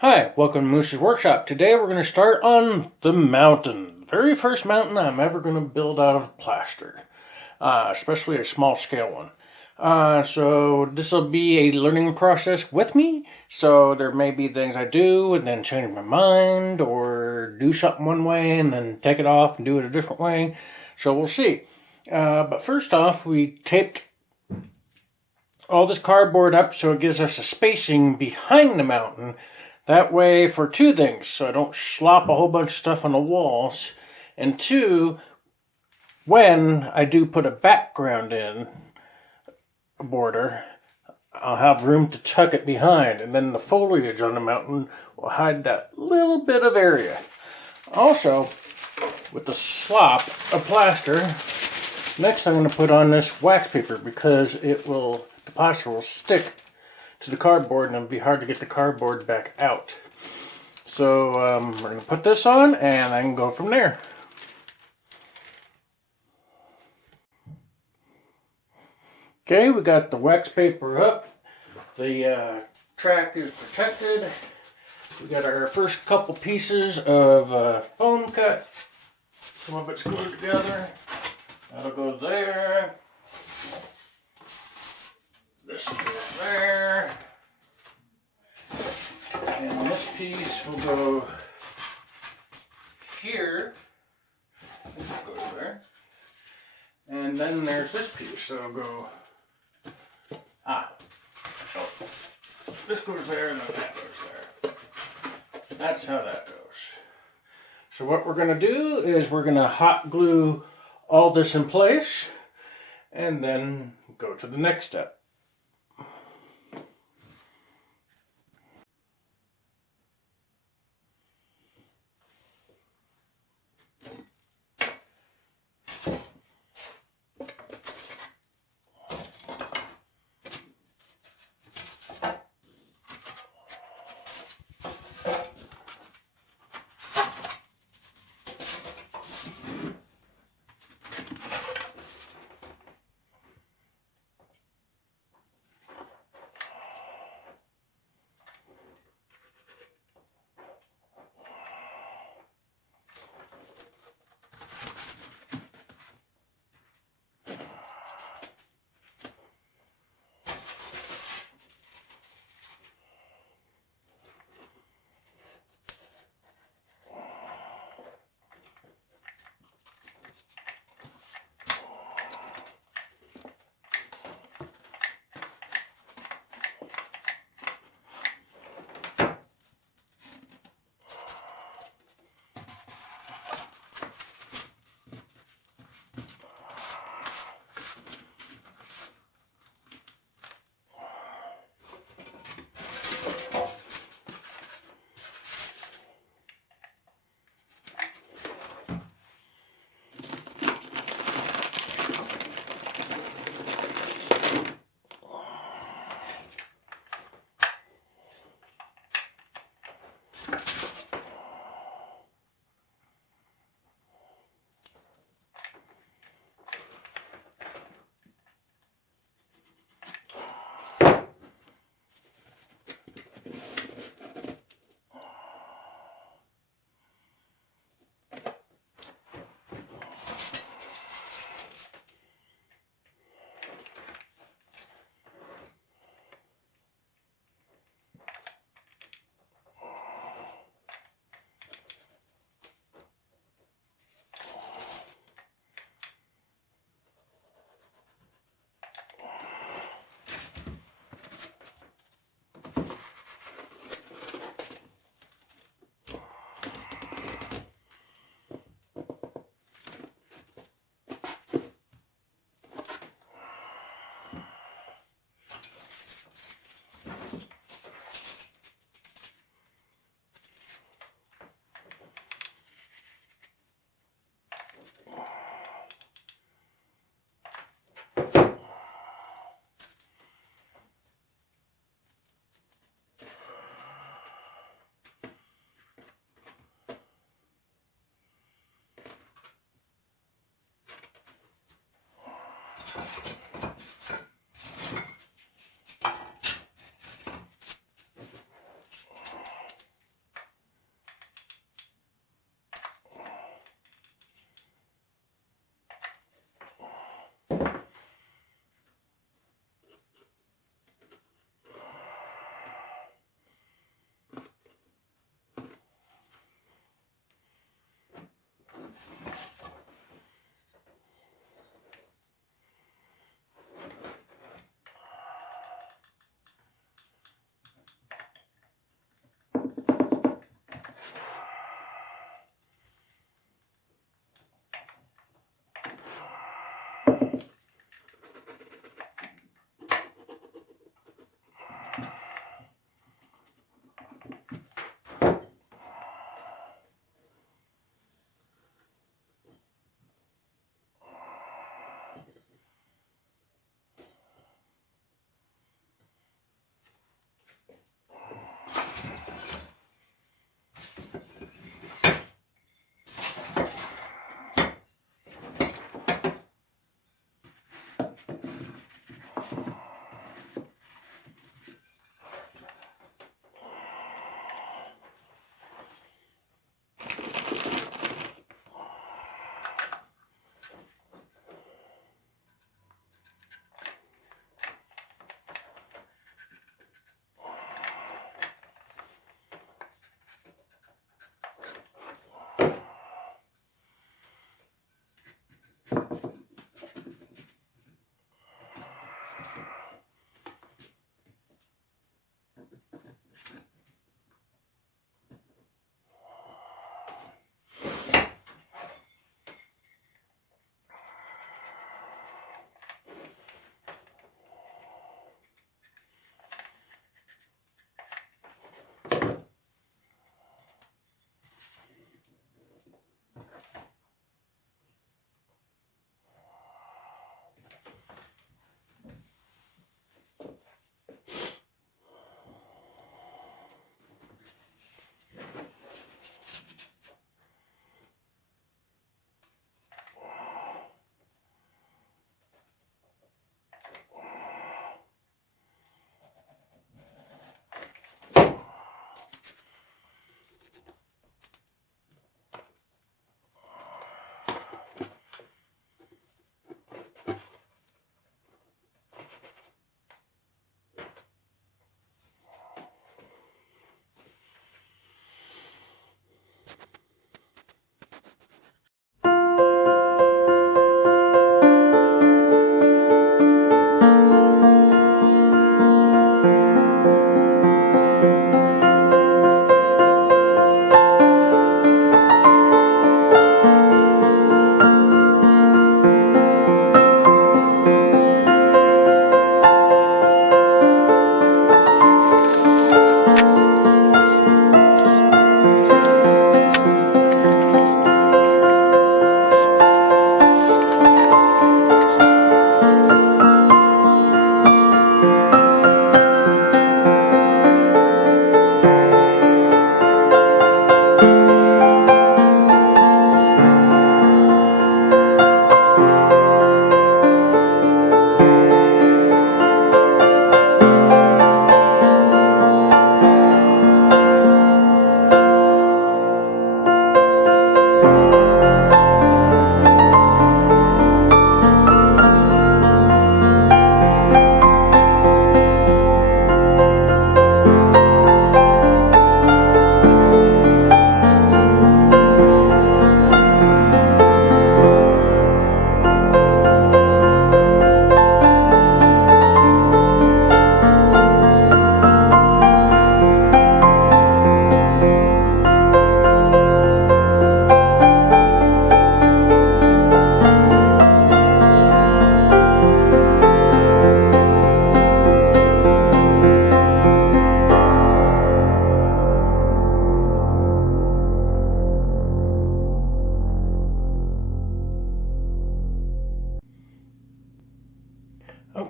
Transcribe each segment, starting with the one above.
Hi, welcome to Moose's Workshop. Today we're going to start on the mountain. The very first mountain I'm ever going to build out of plaster, especially a small scale one. So this will be a learning process with me. So there may be things I do and then change my mind, or do something one way and then take it off and do it a different way. So we'll see. But first off, we taped all this cardboard up so it gives us a spacing behind the mountain. That way, for two things, so I don't slop a whole bunch of stuff on the walls, and two, when I do put a background in, a border, I'll have room to tuck it behind, and then the foliage on the mountain will hide that little bit of area. Also, with the slop of plaster, next I'm going to put on this wax paper because the plaster will stick to the cardboard and it'll be hard to get the cardboard back out. So we're going to put this on and I can go from there. Okay, we got the wax paper up. The track is protected. We got our first couple pieces of foam cut. Some of it's glued together. That'll go there. This will go there. And this piece will go here. This will go there. And then there's this piece that'll go. So this goes there and then that goes there. That's how that goes. So what we're going to do is we're going to hot glue all this in place and then go to the next step.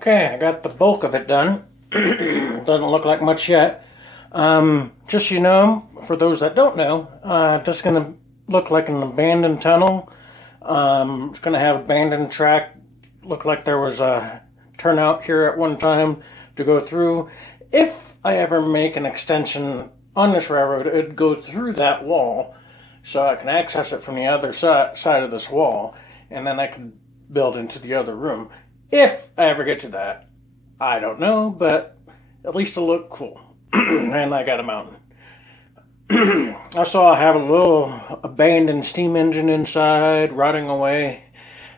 Okay, I got the bulk of it done. Doesn't look like much yet. Just so you know, for those that don't know, this is going to look like an abandoned tunnel. It's going to have abandoned track. Look like there was a turnout here at one time to go through. If I ever make an extension on this railroad, it'd go through that wall, so I can access it from the other side of this wall, and then I can build into the other room. If I ever get to that, I don't know, but at least it'll look cool. And I got a mountain. Also, I have a little abandoned steam engine inside, rotting away,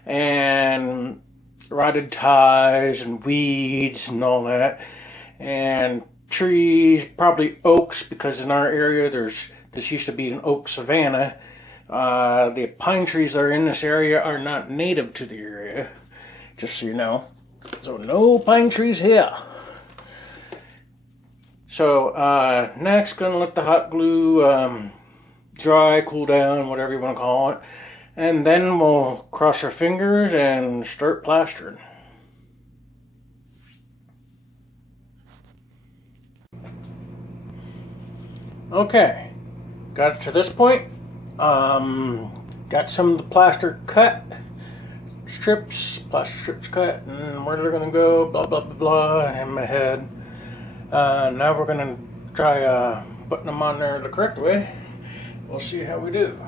and rotted ties and weeds and all that, and trees, probably oaks, because in our area this used to be an oak savanna. The pine trees that are in this area are not native to the area, just so you know. So no pine trees here. So next, gonna let the hot glue dry, cool down, whatever you want to call it, and then we'll cross our fingers and start plastering. Okay, got it to this point. Got some of the plaster cut, plaster strips cut, and where they're gonna go, blah blah blah blah, in my head. Now we're gonna try putting them on there the correct way. We'll see how we do.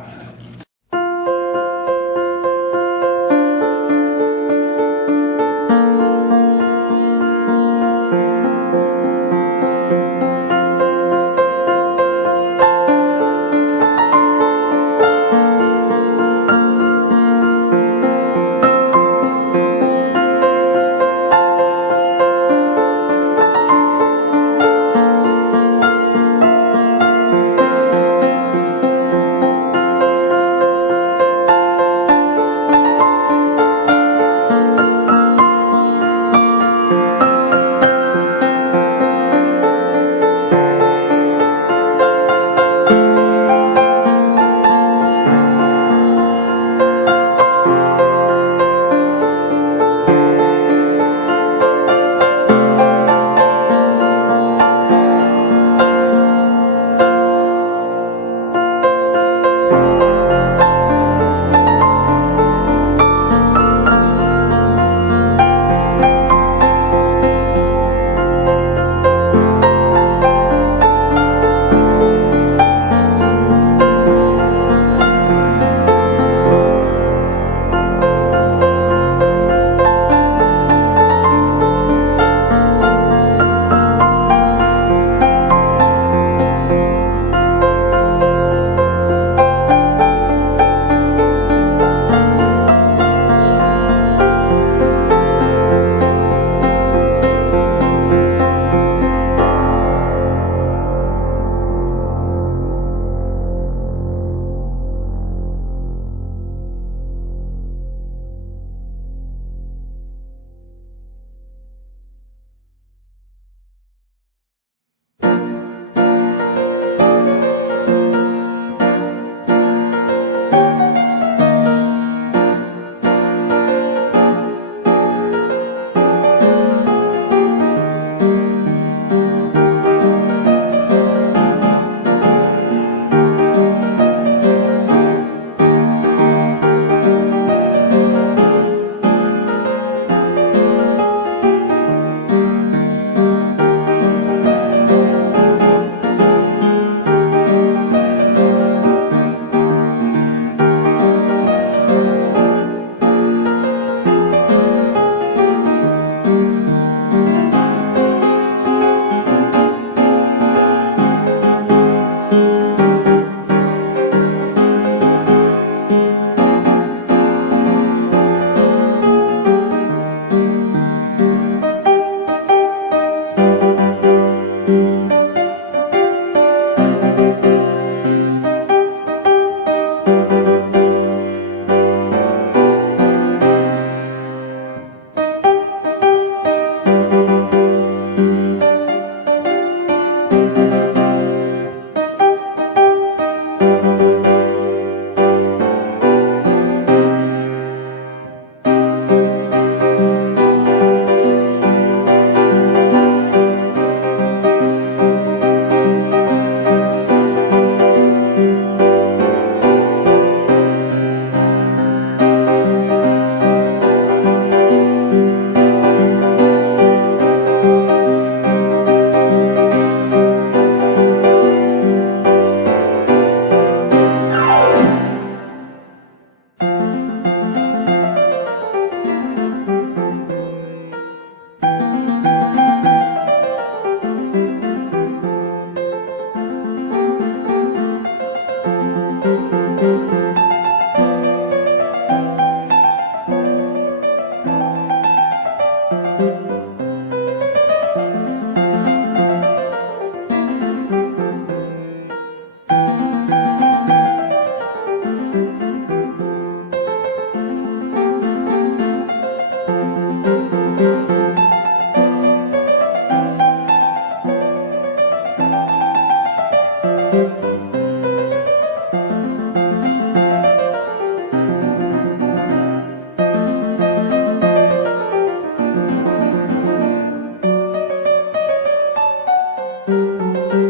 you.